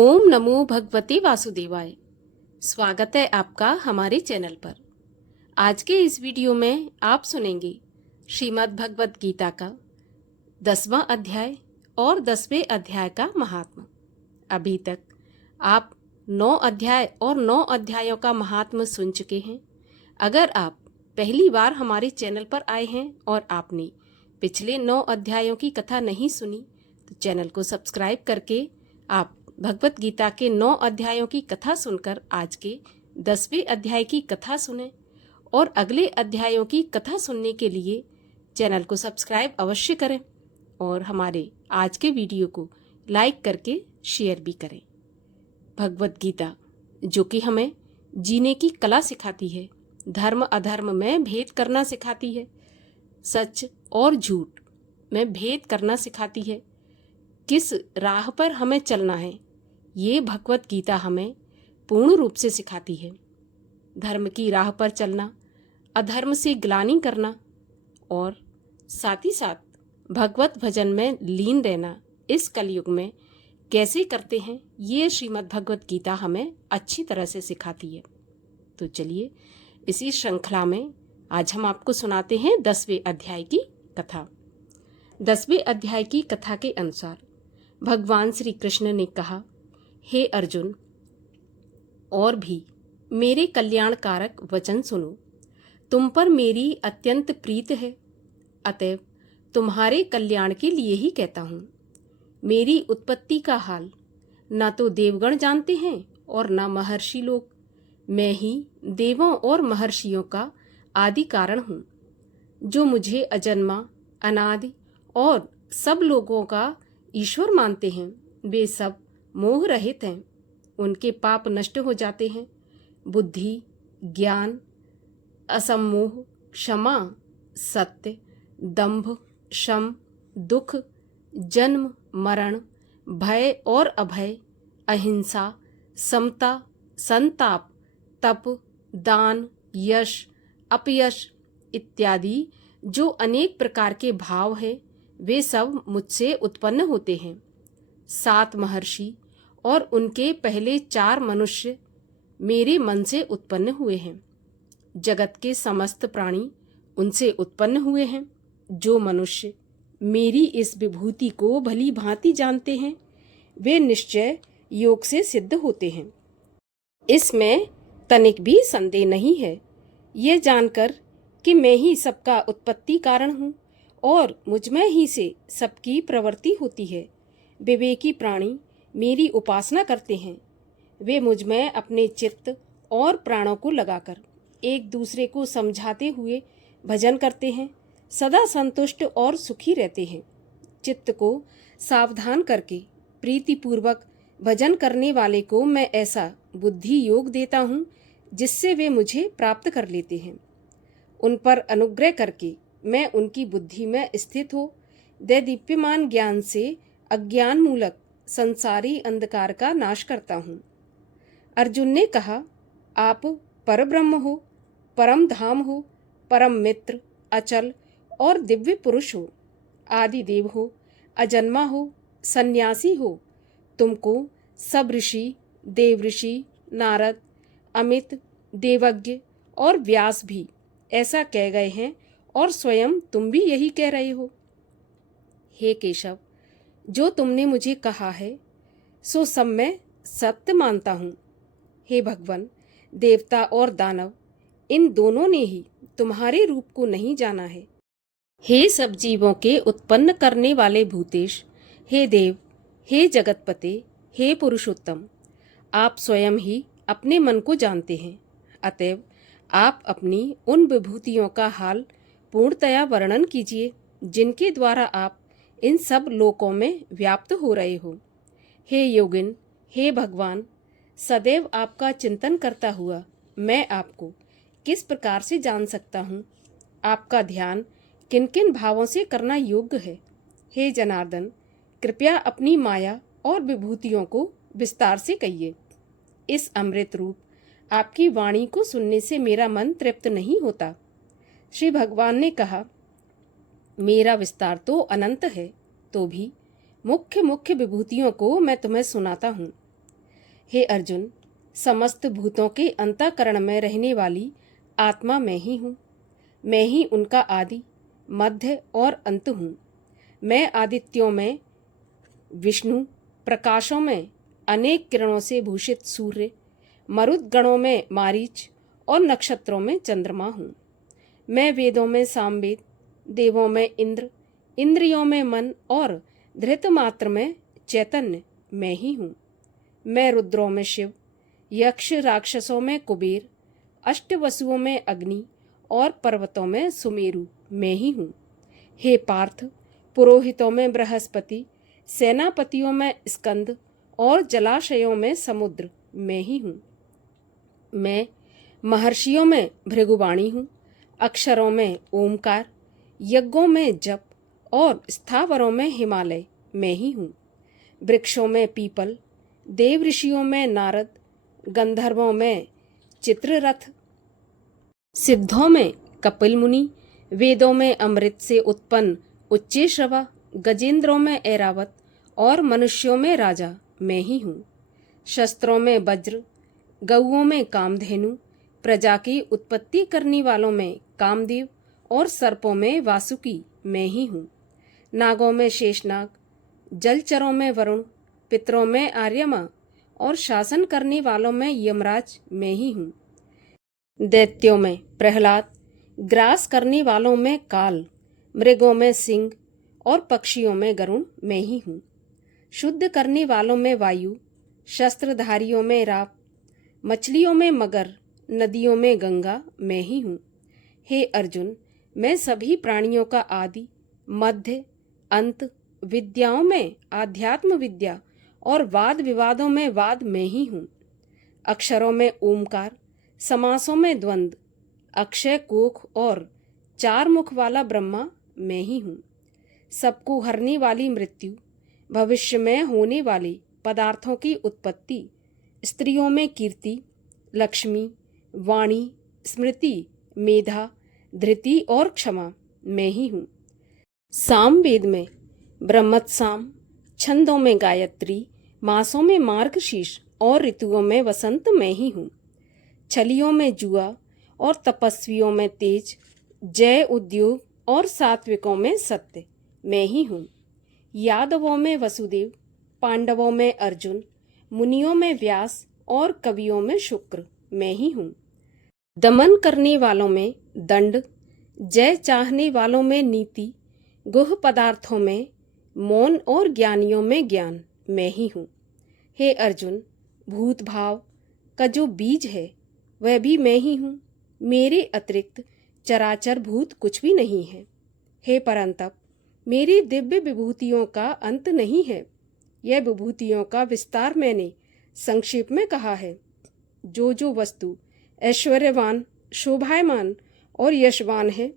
ओम नमो भगवते वासुदेवाय। स्वागत है आपका हमारे चैनल पर। आज के इस वीडियो में आप सुनेंगे श्रीमद् भगवत गीता का 10वां अध्याय और 10वें अध्याय का महात्म। अभी तक आप 9 अध्याय और 9 अध्यायों का महात्म सुन चुके हैं। अगर आप पहली बार हमारे चैनल पर आए हैं और आपने पिछले 9 अध्यायों की कथा नहीं सुनी तो चैनल को सब्सक्राइब करके आप भगवत गीता के 9 अध्यायों की कथा सुनकर आज के 10वें अध्याय की कथा सुने और अगले अध्यायों की कथा सुनने के लिए चैनल को सब्सक्राइब अवश्य करें और हमारे आज के वीडियो को लाइक करके शेयर भी करें। भगवत गीता जो कि हमें जीने की कला सिखाती है, धर्म अधर्म में भेद करना सिखाती है, सच और झूठ में भेद करना सिखाती है, किस राह पर हमें चलना है ये भगवत गीता हमें पूर्ण रूप से सिखाती है। धर्म की राह पर चलना, अधर्म से ग्लानि करना और साथ ही साथ भगवत भजन में लीन रहना इस कलयुग में कैसे करते हैं ये श्रीमद् भगवत गीता हमें अच्छी तरह से सिखाती है। तो चलिए इसी श्रृंखला में आज हम आपको सुनाते हैं 10वें अध्याय की कथा। 10वें अध्याय की कथा के अनुसार भगवान श्री कृष्ण ने कहा, हे अर्जुन, और भी मेरे कल्याणकारक वचन सुनो। तुम पर मेरी अत्यंत प्रीत है, अतएव तुम्हारे कल्याण के लिए ही कहता हूँ। मेरी उत्पत्ति का हाल न तो देवगण जानते हैं और न महर्षि लोग। मैं ही देवों और महर्षियों का आदि कारण हूँ। जो मुझे अजन्मा, अनादि और सब लोगों का ईश्वर मानते हैं वे सब मोह रहित हैं। उनके पाप नष्ट हो जाते हैं। बुद्धि, ज्ञान, असम्मोह, क्षमा, सत्य, दंभ, शम, दुख, जन्म मरण, भय और अभय, अहिंसा, समता, संताप, तप, दान, यश, अपयश इत्यादि जो अनेक प्रकार के भाव हैं वे सब मुझसे उत्पन्न होते हैं। 7 महर्षि और उनके पहले 4 मनुष्य मेरे मन से उत्पन्न हुए हैं। जगत के समस्त प्राणी उनसे उत्पन्न हुए हैं। जो मनुष्य मेरी इस विभूति को भली भांति जानते हैं वे निश्चय योग से सिद्ध होते हैं। इसमें तनिक भी संदेह नहीं है। ये जानकर कि मैं ही सबका उत्पत्ति कारण हूँ और मुझ में ही से सबकी प्रवृत्ति होती है, विवेकी प्राणी मेरी उपासना करते हैं। वे मुझ में अपने चित्त और प्राणों को लगाकर एक दूसरे को समझाते हुए भजन करते हैं, सदा संतुष्ट और सुखी रहते हैं। चित्त को सावधान करके प्रीतिपूर्वक भजन करने वाले को मैं ऐसा बुद्धि योग देता हूँ जिससे वे मुझे प्राप्त कर लेते हैं। उन पर अनुग्रह करके मैं उनकी बुद्धि में स्थित हो दैदीप्यमान ज्ञान से अज्ञान मूलक संसारी अंधकार का नाश करता हूँ। अर्जुन ने कहा, आप परब्रह्म हो, परम धाम हो, परम मित्र, अचल और दिव्य पुरुष हो, आदि देव हो, अजन्मा हो, सन्यासी हो। तुमको सब ऋषि, देव ऋषि, नारद, अमित, देवज्ञ और व्यास भी ऐसा कह गए हैं और स्वयं तुम भी यही कह रहे हो। हे केशव, जो तुमने मुझे कहा है सो सब मैं सत्य मानता हूँ। हे भगवान, देवता और दानव इन दोनों ने ही तुम्हारे रूप को नहीं जाना है। हे सब जीवों के उत्पन्न करने वाले भूतेश, हे देव, हे जगतपते, हे पुरुषोत्तम, आप स्वयं ही अपने मन को जानते हैं। अतएव आप अपनी उन विभूतियों का हाल पूर्णतया वर्णन कीजिए जिनके द्वारा आप इन सब लोकों में व्याप्त हो रहे हो। हे योगिन, हे भगवान, सदैव आपका चिंतन करता हुआ मैं आपको किस प्रकार से जान सकता हूँ? आपका ध्यान किन किन भावों से करना योग्य है? हे जनार्दन, कृपया अपनी माया और विभूतियों को विस्तार से कहिए। इस अमृत रूप आपकी वाणी को सुनने से मेरा मन तृप्त नहीं होता। श्री भगवान ने कहा, मेरा विस्तार तो अनंत है, तो भी मुख्य मुख्य विभूतियों को मैं तुम्हें सुनाता हूँ। हे अर्जुन, समस्त भूतों के अंतःकरण में रहने वाली आत्मा मैं ही हूँ। मैं ही उनका आदि, मध्य और अंत हूँ। मैं आदित्यों में विष्णु, प्रकाशों में अनेक किरणों से भूषित सूर्य, मरुत गणों में मारीच और नक्षत्रों में चंद्रमा हूँ। मैं वेदों में सामवेद, देवों में इंद्र, इंद्रियों में मन और धृत मात्र में चैतन्य मैं ही हूँ। मैं रुद्रों में शिव, यक्ष राक्षसों में कुबेर, अष्टवसुओं में अग्नि और पर्वतों में सुमेरु मैं ही हूँ। हे पार्थ, पुरोहितों में बृहस्पति, सेनापतियों में स्कंद और जलाशयों में समुद्र मैं ही हूँ। मैं महर्षियों में भृगुवाणी हूँ, अक्षरों में ओमकार, यज्ञों में जप और स्थावरों में हिमालय मैं ही हूँ। वृक्षों में पीपल, देव ऋषियों में नारद, गंधर्वों में चित्ररथ, सिद्धों में कपिल मुनि, वेदों में अमृत से उत्पन्न उच्चैश्रवा, गजेंद्रों में ऐरावत और मनुष्यों में राजा मैं ही हूँ। शस्त्रों में वज्र, गौओं में कामधेनु, प्रजा की उत्पत्ति करने वालों में कामदेव और सर्पों में वासुकी मैं ही हूँ। नागों में शेषनाग, जलचरों में वरुण, पितरों में आर्यमा और शासन करने वालों में यमराज मैं ही हूँ। दैत्यों में प्रहलाद, ग्रास करने वालों में काल, मृगों में सिंह और पक्षियों में गरुण मैं ही हूँ। शुद्ध करने वालों में वायु, शस्त्रधारियों में राप, मछलियों में मगर, नदियों में गंगा मैं ही हूँ। हे अर्जुन, मैं सभी प्राणियों का आदि, मध्य, अंत, विद्याओं में आध्यात्म विद्या और वाद विवादों में वाद मैं ही हूँ। अक्षरों में ओमकार, समासों में द्वंद्व, अक्षय कोख और चार मुख वाला ब्रह्मा मैं ही हूँ। सबको हरने वाली मृत्यु, भविष्य में होने वाले पदार्थों की उत्पत्ति, स्त्रियों में कीर्ति, लक्ष्मी, वाणी, स्मृति, मेधा, धृति और क्षमा मैं ही हूँ। सामवेद में ब्रह्मत्साम, छंदों में गायत्री, मासों में मार्गशीर्ष और ऋतुओं में वसंत मैं ही हूँ। छलियों में जुआ और तपस्वियों में तेज, जय उद्योग और सात्विकों में सत्य मैं ही हूँ। यादवों में वसुदेव, पांडवों में अर्जुन, मुनियों में व्यास और कवियों में शुक्र मैं ही हूँ। दमन करने वालों में दंड, जय चाहने वालों में नीति, गुह पदार्थों में मौन और ज्ञानियों में ज्ञान मैं ही हूँ। हे अर्जुन, भूत भाव का जो बीज है वह भी मैं ही हूँ। मेरे अतिरिक्त चराचर भूत कुछ भी नहीं है। हे परंतप, मेरी दिव्य विभूतियों का अंत नहीं है। यह विभूतियों का विस्तार मैंने संक्षेप में कहा है। जो वस्तु ऐश्वर्यवान, शोभायमान और यशवान है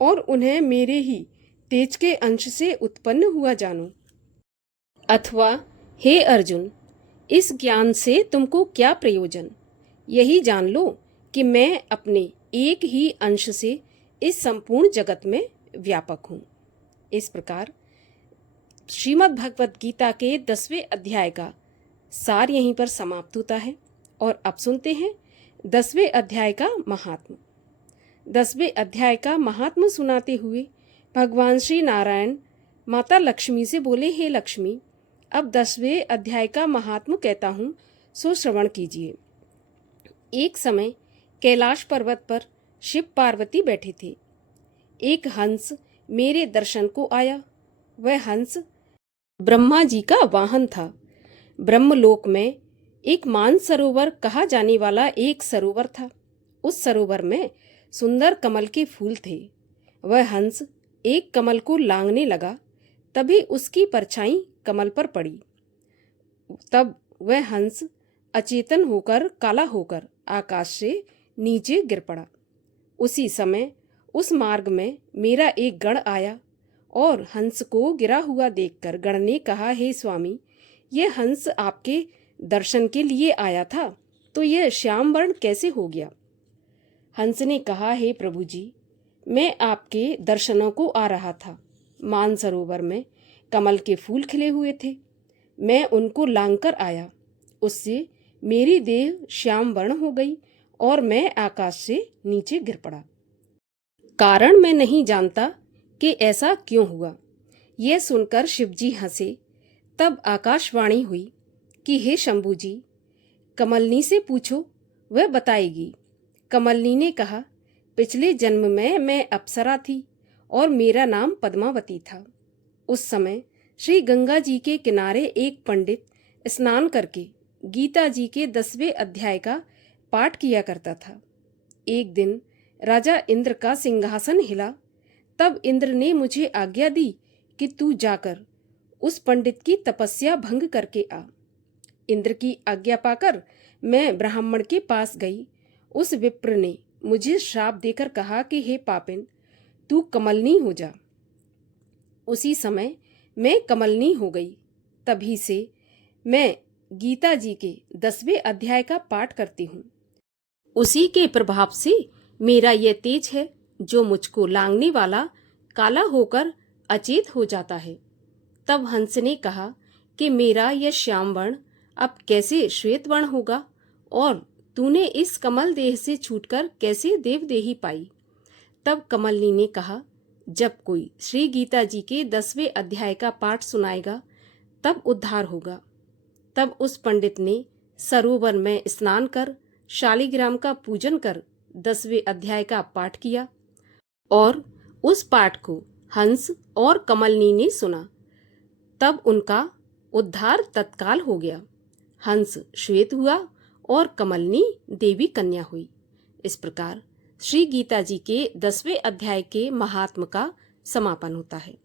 और उन्हें मेरे ही तेज के अंश से उत्पन्न हुआ जानो। अथवा हे अर्जुन, इस ज्ञान से तुमको क्या प्रयोजन? यही जान लो कि मैं अपने एक ही अंश से इस संपूर्ण जगत में व्यापक हूँ। इस प्रकार श्रीमद् भगवत गीता के 10वें अध्याय का सार यहीं पर समाप्त होता है। और अब सुनते हैं 10वें अध्याय का महात्म। 10वें अध्याय का महात्म सुनाते हुए भगवान श्री नारायण माता लक्ष्मी से बोले, हे लक्ष्मी, अब 10वें अध्याय का महात्म कहता हूँ, सो श्रवण कीजिए। एक समय कैलाश पर्वत पर शिव पार्वती बैठे थे। एक हंस मेरे दर्शन को आया। वह हंस ब्रह्मा जी का वाहन था। ब्रह्मलोक में एक मानसरोवर कहा जाने वाला एक सरोवर था। उस सरोवर में सुंदर कमल के फूल थे। वह हंस एक कमल को लांघने लगा, तभी उसकी परछाई कमल पर पड़ी। तब वह हंस अचेतन होकर, काला होकर आकाश से नीचे गिर पड़ा। उसी समय उस मार्ग में मेरा एक गण आया और हंस को गिरा हुआ देखकर गण ने कहा, हे स्वामी, यह हंस आपके दर्शन के लिए आया था, तो यह श्याम वर्ण कैसे हो गया? हंस ने कहा, हे प्रभु जी, मैं आपके दर्शनों को आ रहा था। मानसरोवर में कमल के फूल खिले हुए थे। मैं उनको लांघकर आया। उससे मेरी देह श्याम वर्ण हो गई और मैं आकाश से नीचे गिर पड़ा। कारण मैं नहीं जानता कि ऐसा क्यों हुआ। यह सुनकर शिवजी हंसे। तब आकाशवाणी हुई कि हे शंभू जी, कमलनी से पूछो, वह बताएगी। कमलनी ने कहा, पिछले जन्म में मैं अप्सरा थी और मेरा नाम पद्मावती था। उस समय श्री गंगा जी के किनारे एक पंडित स्नान करके गीता जी के 10वें अध्याय का पाठ किया करता था। एक दिन राजा इंद्र का सिंहासन हिला। तब इंद्र ने मुझे आज्ञा दी कि तू जाकर उस पंडित की तपस्या भंग करके आ। इंद्र की आज्ञा पाकर मैं ब्राह्मण के पास गई। उस विप्र ने मुझे श्राप देकर कहा कि हे पापिन, तू कमलनी हो जा। उसी समय मैं कमलनी हो गई। तभी से मैं गीता जी के 10वें अध्याय का पाठ करती हूँ। उसी के प्रभाव से मेरा यह तेज है जो मुझको लांघने वाला काला होकर अचेत हो जाता है। तब हंस ने कहा कि मेरा यह श्याम वर्ण अब कैसे श्वेत वर्ण होगा और तूने इस कमल देह से छूटकर कैसे देवदेही पाई। तब कमलनी ने कहा, जब कोई श्री गीता जी के 10वें अध्याय का पाठ सुनाएगा तब उद्धार होगा। तब उस पंडित ने सरोवर में स्नान कर शालिग्राम का पूजन कर 10वें अध्याय का पाठ किया और उस पाठ को हंस और कमलनी ने सुना। तब उनका उद्धार तत्काल हो गया। हंस श्वेत हुआ और कमलनी देवी कन्या हुई। इस प्रकार श्री गीता जी के 10वें अध्याय के महात्म का समापन होता है।